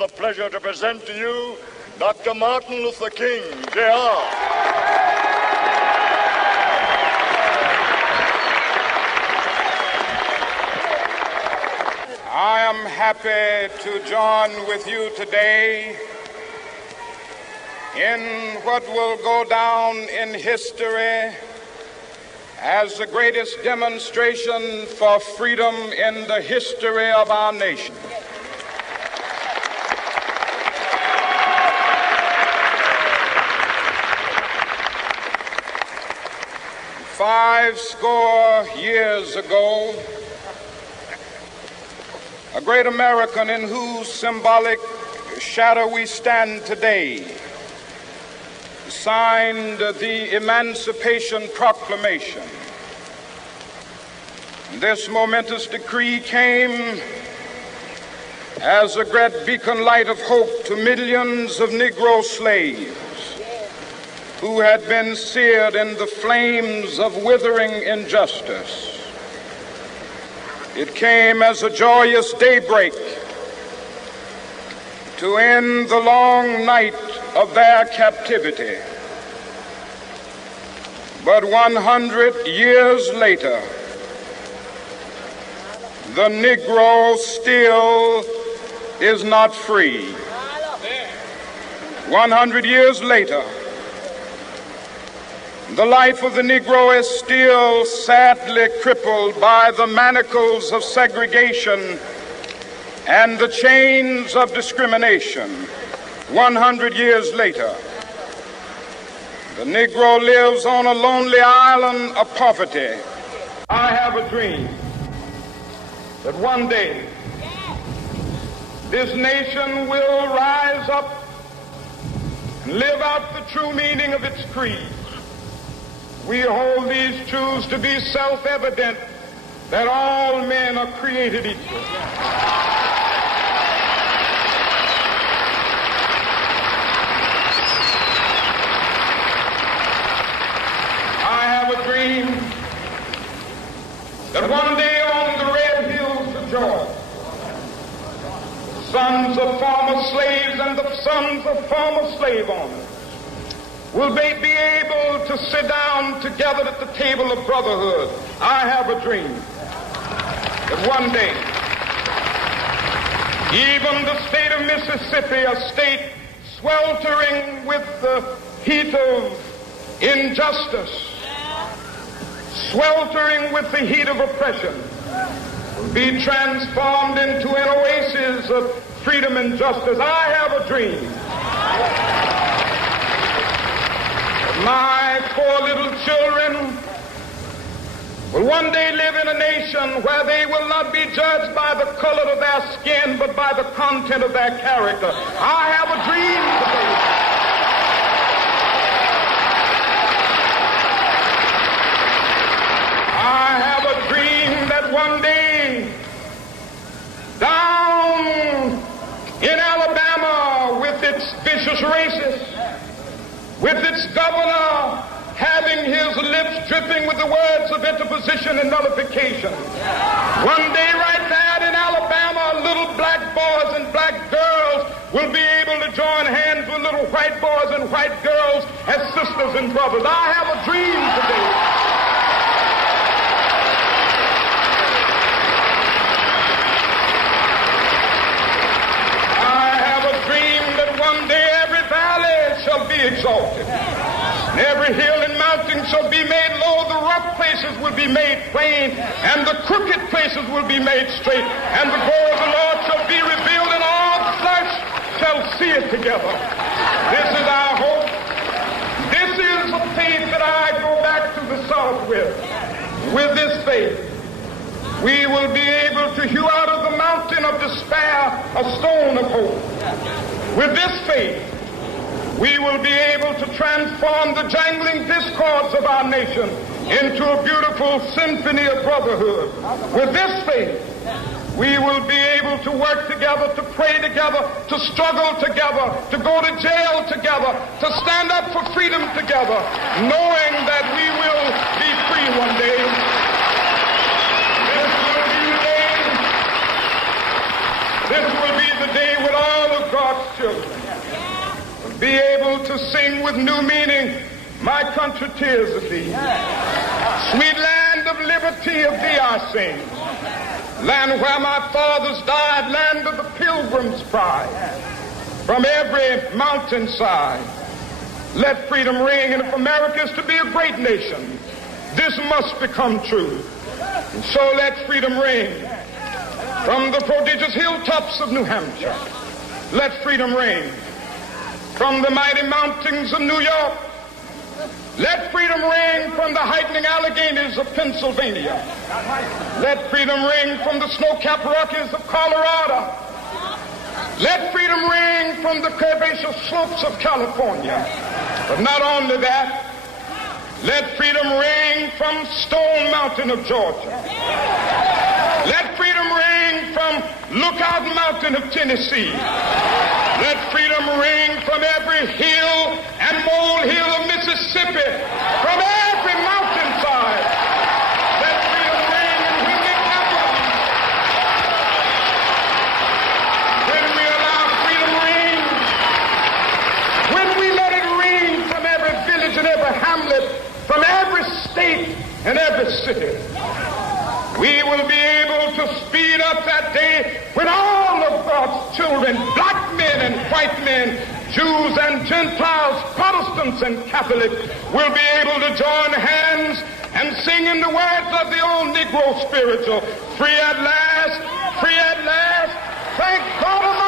the pleasure to present to you Dr. Martin Luther King, Jr. I am happy to join with you today in what will go down in history as the greatest demonstration for freedom in the history of our nation. Five score years ago, a great American in whose symbolic shadow we stand today signed the Emancipation Proclamation. This momentous decree came as a great beacon light of hope to millions of Negro slaves who had been seared in the flames of withering injustice. It came as a joyous daybreak to end the long night of their captivity. But 100 years later, the Negro still is not free. 100 years later, the life of the Negro is still sadly crippled by the manacles of segregation and the chains of discrimination. 100 years later, the Negro lives on a lonely island of poverty. I have a dream that one day this nation will rise up and live out the true meaning of its creed. We hold these truths to be self-evident, that all men are created equal. I have a dream that one day on the red hills of Georgia, the sons of former slaves and the sons of former slave owners will they be able to sit down together at the table of brotherhood. I have a dream that one day, even the state of Mississippi, a state sweltering with the heat of injustice, sweltering with the heat of oppression, will be transformed into an oasis of freedom and justice. I have a dream. My poor little children will one day live in a nation where they will not be judged by the color of their skin, but by the content of their character. I have a dream today. I have a dream that one day, down in Alabama, with its vicious racists, with its governor having his lips dripping with the words of interposition and nullification. One day right there in Alabama, little black boys and black girls will be able to join hands with little white boys and white girls as sisters and brothers. I have a dream today. I have a dream that one day every valley shall be exalted, and every hill and mountain shall be made low. The rough places will be made plain, and the crooked places will be made straight, and the glory of the Lord shall be revealed, and all flesh shall see it together. This is our hope. This is the faith that I go back to the South with. With this faith, we will be able to hew out of the mountain of despair a stone of hope. With this faith, we will be able to transform the jangling discords of our nation into a beautiful symphony of brotherhood. With this faith, we will be able to work together, to pray together, to struggle together, to go to jail together, to stand up for freedom together, knowing that we will be free one day. This will be the day when all of God to sing with new meaning, my country, tears of thee. Sweet land of liberty, of thee I sing. Land where my fathers died, land of the pilgrim's pride. From every mountainside, let freedom ring. And if America is to be a great nation, this must become true. And so let freedom ring. From the prodigious hilltops of New Hampshire, let freedom ring. From the mighty mountains of New York, let freedom ring. From the heightening Alleghenies of Pennsylvania, let freedom ring. From the snow-capped Rockies of Colorado, let freedom ring. From the curvaceous slopes of California. But not only that, let freedom ring from Stone Mountain of Georgia. Let freedom ring from Lookout Mountain of Tennessee. Let freedom ring from every hill and molehill of Mississippi, from every mountainside. Let freedom ring, and when it happens, when we allow freedom ring, when we let it ring from every village and every hamlet, from every state and every city, we will be able to speed up that day when all of God's children, black men and white men, Jews and Gentiles, Protestants and Catholics, will be able to join hands and sing in the words of the old Negro spiritual, free at last, thank God.